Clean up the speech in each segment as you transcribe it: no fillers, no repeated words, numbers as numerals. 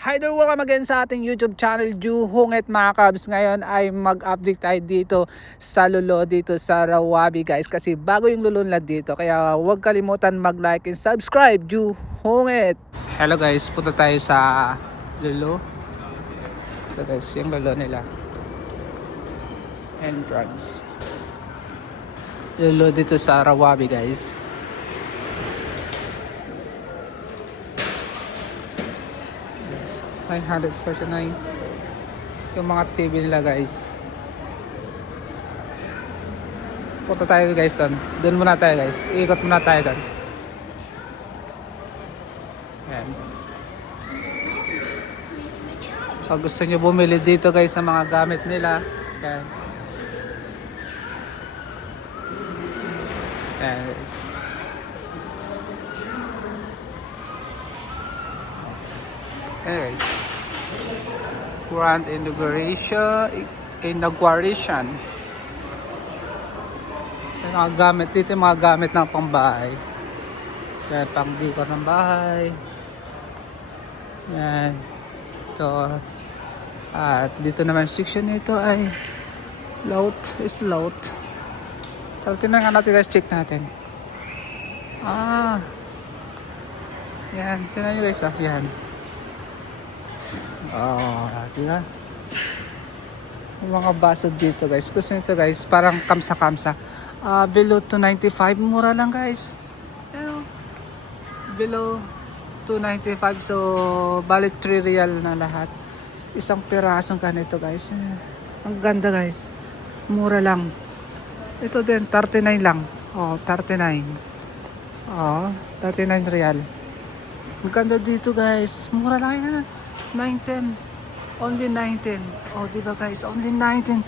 Hi there, welcome again sa ating YouTube channel, Ju Hungit mga kabs. Ngayon ay mag-update tayo dito sa lulo dito sa Rawabi guys. Kasi bago yung lulo nila dito. Kaya huwag kalimutan mag-like and subscribe, Ju Hungit. Hello guys, punta tayo sa lulo. Ito guys, yung lulo nila. Entrance. Lulo dito sa Rawabi guys. 949 yung mga TV nila guys. Punta tayo guys doon muna tayo guys, ikot muna tayo doon. Ayan. Pag gusto nyo bumili dito guys sa mga gamit nila, ayan. Ayan guys. Ayan guys, grand inauguration. Yung mga gamit dito, yung mga gamit ng pangbahay. Yan, pang decor ng bahay. Yan. So, at dito naman section nito ay load. So, tinan nga natin guys, check natin. Yan, tinan nyo guys, yan. Diba? Yung mga baso dito guys, gusto nito guys, parang kamsa-kamsa. Below 295, mura lang guys. Pero, below 295, so balit 3 real na lahat. Isang pirasong ganito guys. Ang ganda guys, mura lang. Ito din 39 lang. 39. 39 real. Ang ganda dito guys, mura lang yan. 19, only 19. Diba guys, only 19.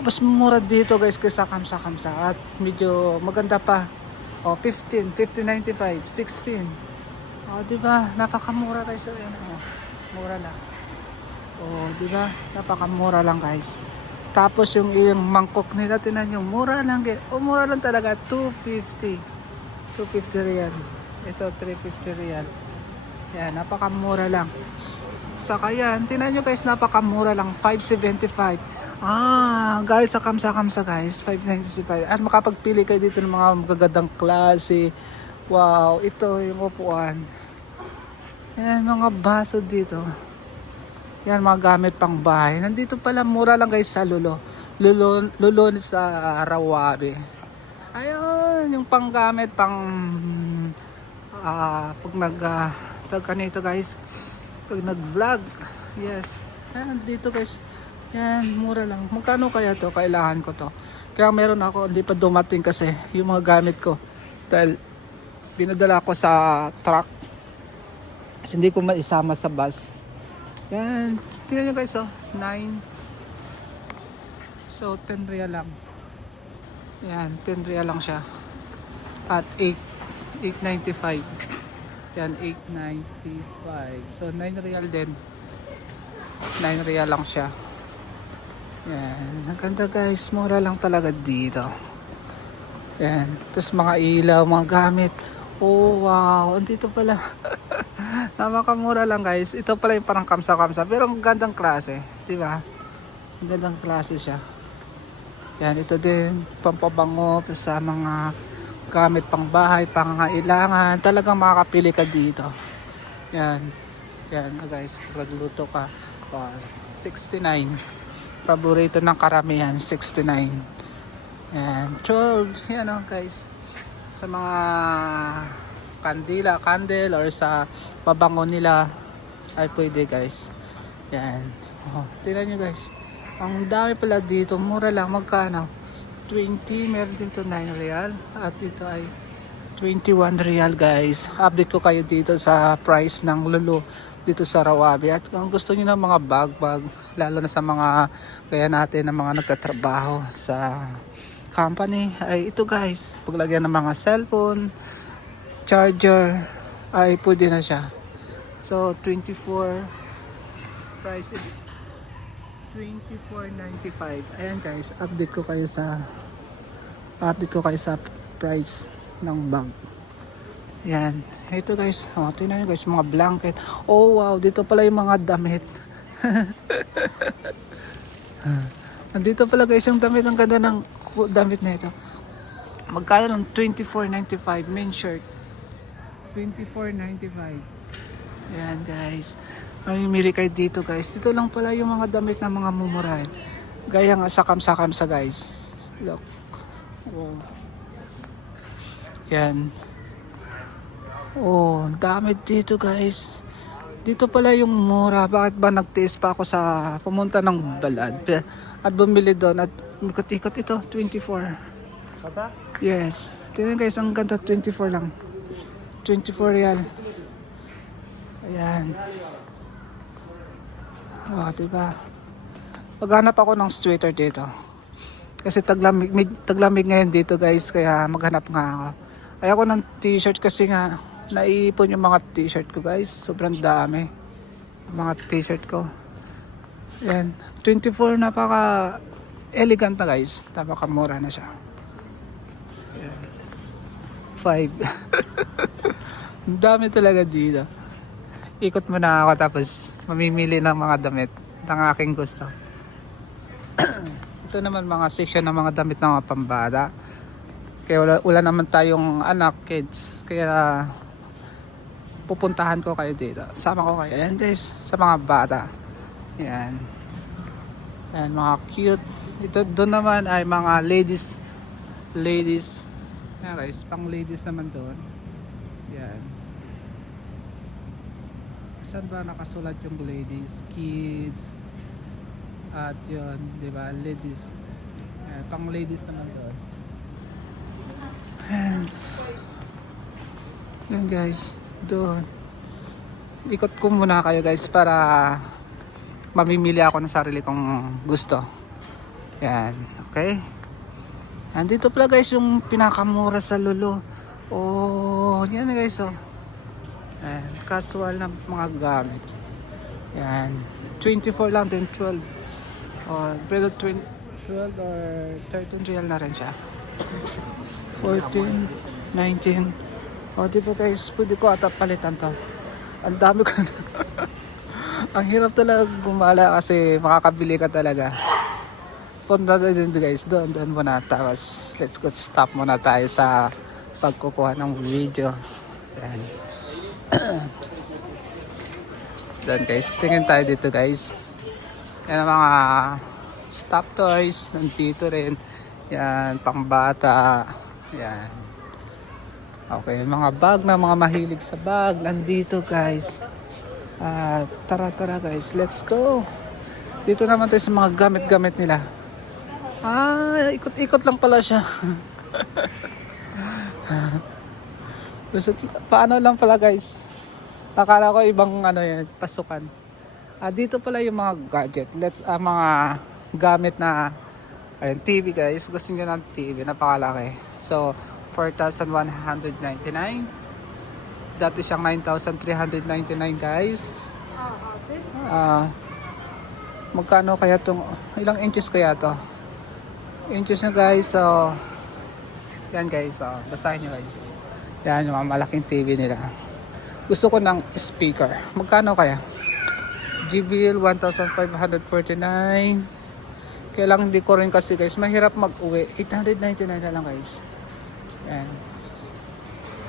Mas mura dito guys kaysa kamsa-kamsa. At medyo maganda pa. 15, 15.95, 16. Diba, napakamura guys. Mura lang. Diba, napakamura lang guys. Tapos yung mangkok nila, tinan nyo, mura lang. Mura lang talaga, 250 real. Ito, 350 real. Yan, napakamura lang. Saka yan, tinan nyo guys, napakamura lang, 575. Guys, sa kamsa-kamsa guys, 595. At makapagpili kayo dito ng mga magagandang klase. Wow, ito yung upuan. Yan, mga baso dito. Yan, mga gamit pang bahay. Nandito pala, mura lang guys sa lulo sa Rawabi. Ayun, yung panggamit, pag kanito guys, pag nag-vlog, yes, yan dito guys, yan mura lang. Magkano kaya to? Kailangan ko to, kaya meron ako, hindi pa dumating kasi yung mga gamit ko dahil binadala ko sa truck kasi hindi ko maisama sa bus. Yan, tingnan nyo guys, 9, so 10 real lang. Yan, 10 real lang siya at 8.95. Yan, 8.95. So, 9 real din. 9 real lang siya. Yan. Ang ganda guys. Mura lang talaga dito. Yan. Tapos mga ilaw, mga gamit. Wow. Andito pala. Napakamura lang guys. Ito pala yung parang kamsa-kamsa. Pero ang gandang klase. Diba? Ang gandang klase siya. Yan. Ito din. Pampabango sa mga gamit pang bahay, pangangailangan, talagang makakapili ka dito. Yan guys, pagluto ka, 69. Paborito ng karamihan, 69. Yan, 12. Yan guys, sa mga candle or sa pabango nila ay pwede guys. Yan, tingnan nyo guys, ang dami pala dito, mura lang. Magkano? 20, meron dito 9 real at ito ay 21 real guys. Update ko kayo dito sa price ng lulo dito sa Rawabi. At kung gusto niyo ng mga bag, lalo na sa mga kaya natin ng mga nagtatrabaho sa company, ay ito guys, paglagyan ng mga cellphone, charger, ay pwede na siya. So 24, price is 24.95. Ayan guys, update ko kayo sa price ng bag. Yan. Ito guys. Oh, tingnan nyo guys. Mga blanket. Oh wow. Dito pala yung mga damit. Nandito pala guys yung damit. Ang ganda ng damit na ito. Magkano lang? $24.95 men's shirt. $24.95. Yan guys. Mamimili kayo dito guys. Dito lang pala yung mga damit na mga mumurahin. Gaya nga sakam-sakamsa guys. Look. Wow. Yan. Oh, dami dito guys. Dito pala yung mura. Bakit ba nagtiis pa ako sa pumunta ng Balad at bumili doon at ikot-ikot ito 24. Yes. Tingnan guys, ang ganda 24 lang. 24 real. Ayan. Oh, diba? Maghanap ako ng sweater dito. Kasi taglamig ngayon dito guys, kaya maghanap nga ako. Ayoko ng t-shirt kasi nga naiipon yung mga t-shirt ko guys. Sobrang dami. Mga t-shirt ko. Ayan. 24, napaka elegant na guys. Napaka mura na siya. Ayan. 5. Ang dami talaga dito. Ikot muna ako tapos mamimili ng mga damit ng aking gusto. Ito naman mga section ng mga damit ng mga pambata. Kaya wala naman tayong anak, kids. Kaya pupuntahan ko kayo dito. Sama ko kayo. Ayan guys, sa mga bata. Ayan. Ayan, mga cute. Dito, doon naman ay mga ladies. Ayan guys, pang ladies naman doon. Ayan. Saan ba nakasulat yung ladies, kids, at yun, diba, ladies. Ayan, pang ladies naman doon. Ayan. Ayan guys, doon. Ikot ko muna kayo guys para mamimili ako ng sarili kong gusto. Ayan, okay. Andito pala guys yung pinakamura sa Lolo. Oh, yan guys oh. Ayan, casual na mga gamit. Yan. 24 lang din, 12. Pero 12 or 13 real na rin siya. 14, 19. Diba guys, pwede ko ata palitan to. Ang dami ko na. Ang hirap talaga gumala kasi makakabili ka talaga. Punta din guys, doon muna. Tapos let's go, stop muna tayo sa pagkukuha ng video. Yan. Doon guys, tingin tayo dito guys. Yan ang mga stop toys, nandito rin. Yan, pang bata. Yan. Okay, mga bag na mga mahilig sa bag, nandito guys. Tara guys, let's go. Dito naman tayo sa mga gamit-gamit nila. Ikot-ikot lang pala siya. Paano lang pala guys. Akala ko ibang yan, pasukan. Dito pala yung mga gadget. Mga gamit na ayun, TV guys. Gusto niyo ng TV, napakalaki. So, 4,199. Dati siyang 9,399 guys. Magkano kaya tong, ilang inches kaya to? Inches na guys. So, yan guys. Basahin nyo guys. Yan yung mga malaking TV nila. Gusto ko ng speaker. Magkano kaya? JBL 1,549. Kaya lang hindi ko rin kasi guys. Mahirap mag-uwi. 899 na lang guys. Yan.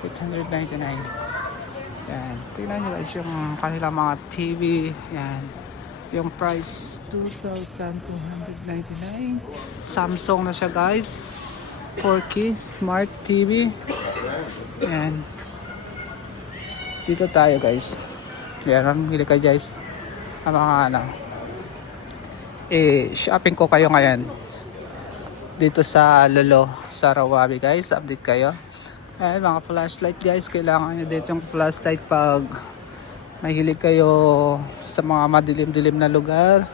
899. Yan. Tingnan nyo guys yung kanilang mga TV. Yan. Yung price 2,299. Samsung na siya guys. 4K Smart TV. Yan. Dito tayo guys. Yan. Mamili ka guys. Ang mga shopping ko kayo ngayon. Dito sa Lolo, sa Rawabi guys. Update kayo. Ayan, mga flashlight guys. Kailangan nyo dito yung flashlight pag mahilig kayo sa mga madilim-dilim na lugar.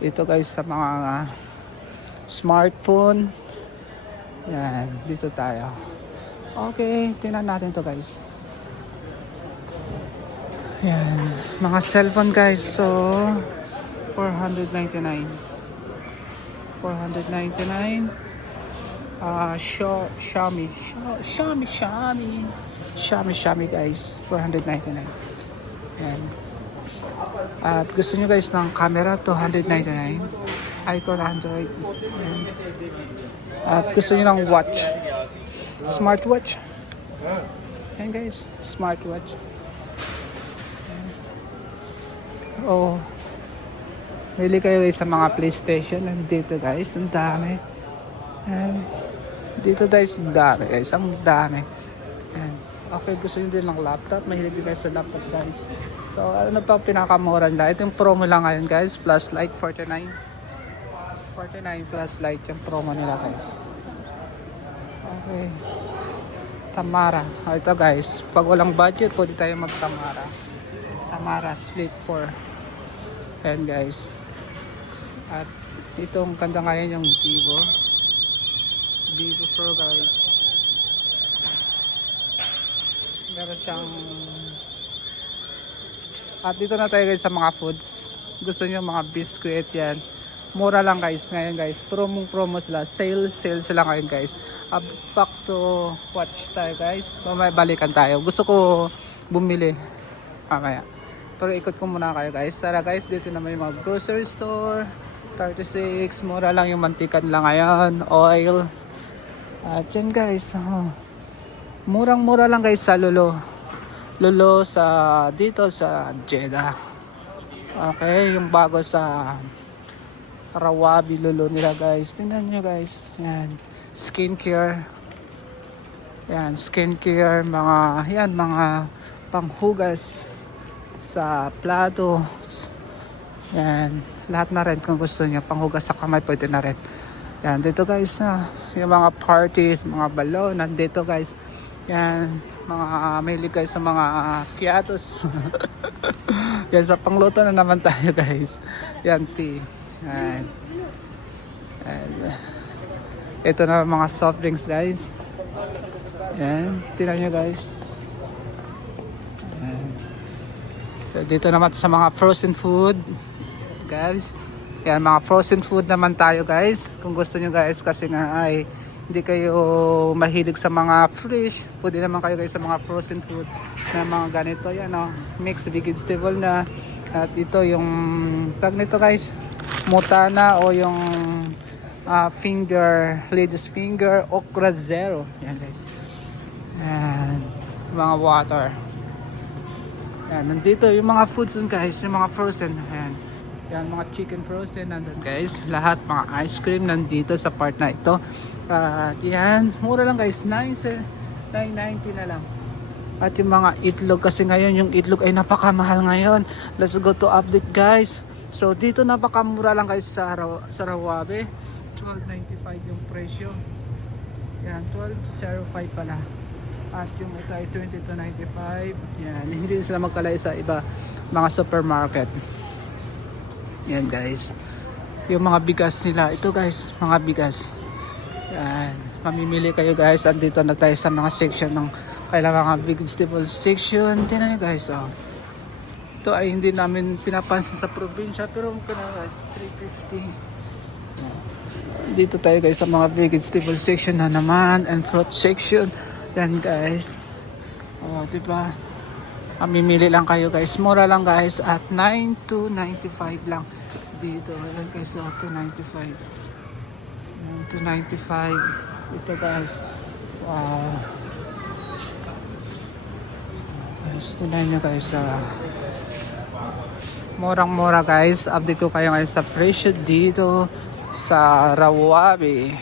Ito guys sa mga smartphone. Yan, dito tayo. Okay, tingnan natin to guys. Yan, mga cellphone guys. So, 499. 499. Xiaomi. Xiaomi guys, 499. Yan. At gusto nyo guys ng camera, 299. Icon Android. Yan. At gusto nyo ng watch, smartwatch. Yan guys, smartwatch. Oh, bili kayo guys sa mga PlayStation. Nandito guys, ang dami. And dito guys, ang dami guys, ang dami. And okay, gusto nyo din ng laptop, mahilig din guys sa laptop guys. So ano pa pinakamura nila? Ito yung promo lang ngayon guys, plus light 49 plus light yung promo nila guys. Okay, Tamara. Ito guys, pag walang budget pwede tayo mag Tamara Split 4. Ayan guys. At itong kanda ngayon yung Vivo Pro guys. Meron siyang, at dito na tayo guys sa mga foods. Gusto niyo mga biscuit yan, mura lang guys ngayon guys. Promo sila, sale sila ngayon guys. Back to watch tayo guys, mamaya balikan tayo. Gusto ko bumili mamaya, pero ikot ko muna kayo guys. Tara guys, dito naman yung mga grocery store. 36, mura lang yung mantikan lang ngayon, oil. At yan guys, murang-mura lang guys sa Lolo sa dito sa Jeddah. Okay, yung bago sa Rawabi Lolo nila guys. Tingnan nyo guys. Yan, skincare. Yan, skincare, mga panghugas sa plato. Yan, lahat na rin kung gusto niyo. Panghugas sa kamay pwede na rin. Yan, dito guys yung mga parties, mga balon, nandito guys. Yan, mahilig guys sa mga piatos. Yan, sa pangluto na naman tayo guys. Yan, tea. Yan. Ito na mga soft drinks guys. Yan, tingnan nyo guys. Yan. Dito naman sa mga frozen food guys. Yan, mga frozen food naman tayo guys. Kung gusto nyo guys, kasi nga ay hindi kayo mahilig sa mga fresh, pwede naman kayo guys sa mga frozen food na mga ganito. Yan mixed vegetable na. At ito yung tag nito guys, mutana o yung ladies finger, okra zero. Yan guys. And mga water. Yan, nandito yung mga foods guys, yung mga frozen. Ayan. Yan, mga chicken frozen nandun guys. Lahat mga ice cream nandito sa part na ito. At yan, mura lang guys, 9.90 na lang. At yung mga itlog, kasi ngayon yung itlog ay napakamahal ngayon. Let's go to update guys. So dito napakamura lang guys sa Rawabi. 12.95 yung presyo. Yan, 12.05 pala. At yung ito ay 22.95. Yan, hindi sila magkalay sa iba mga supermarket. Yan guys, yung mga bigas nila, ito guys, mga bigas. Yan, mamimili kayo guys. Andito na tayo sa mga section ng kailangan mga vegetable section. Tingnan nyo guys, ito ay hindi namin pinapansin sa probinsya, pero guys, 350. Yan. Dito tayo guys sa mga vegetable section na naman, and fruit section. Yan guys, diba, mamimili lang kayo guys, mura lang guys. At 9 to 95 lang dito. Ayan guys, 295. 295 ito guys. Wow guys, tingnan nyo guys, murang mura guys. Update ko kayo ngayon sa presyo dito sa Rawabi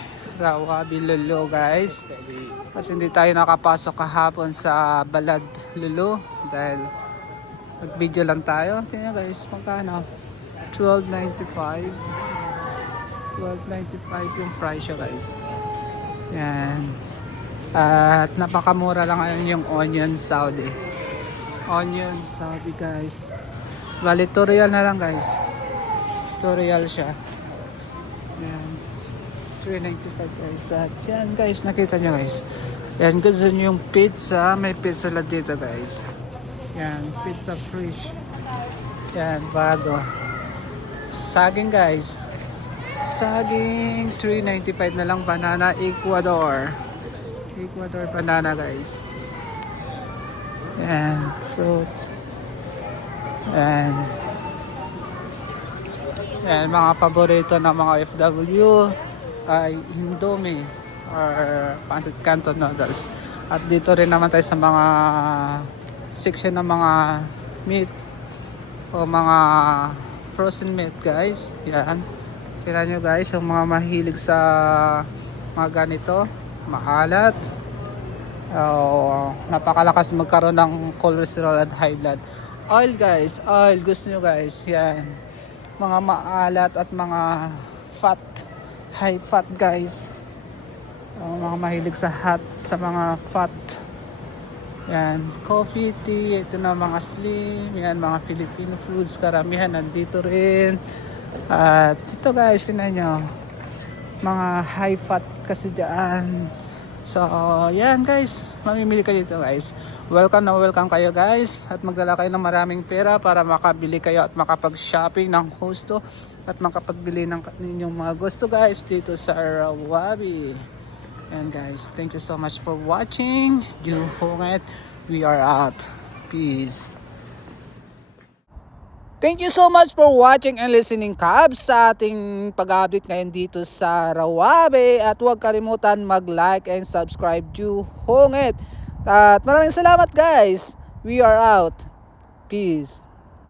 Lolo guys. Kasi hindi tayo nakapasok kahapon sa Balad Lolo dahil nag-video lang tayo. Tingnan guys, magkano? 12.95 yung price guys. Yan. At napakamura lang ngayon yung onion Saudi guys. Bali 2 real na lang guys. 2 real siya. Yan, 3.95 guys. At yan guys, nakita nyo guys. Yan, gusto nyo yung pizza, may pizza lang dito guys. Yan, pizza fresh. Yan, bago. Saging guys, saging 3.95 na lang. Banana Ecuador banana guys. Yan, 3.95 and fruit. And mga paborito ng mga FW ay Indomie or pancit canton noodles. At dito rin naman tayo sa mga section ng mga meat o mga frozen meat guys. Yan. Tingnan nyo guys, yung mga mahilig sa mga ganito, maalat. Napakalakas magkaroon ng cholesterol at high blood. Oil guys, oil. Gusto nyo guys, yan. Mga maalat at mga fat, high fat guys. Mga mahilig sa mga fat. Yan, coffee, tea, ito na mga slim, yan mga Filipino foods, karamihan nandito rin. At ito guys, tingnan nyo, mga high fat kasi dyan. So, yan guys, mamimili kayo dito guys. Welcome na welcome kayo guys. At magdala kayo ng maraming pera para makabili kayo at makapag-shopping ng husto. At makapagbili ng ninyong mga gusto guys dito sa Rawabi. And guys, thank you so much for watching. You Honget, we are out. Peace. Thank you so much for watching and listening, Kabs, sa ating pag-update ngayon dito sa Rawabi. At huwag kalimutan mag-like and subscribe. You Honget. At maraming salamat guys. We are out. Peace.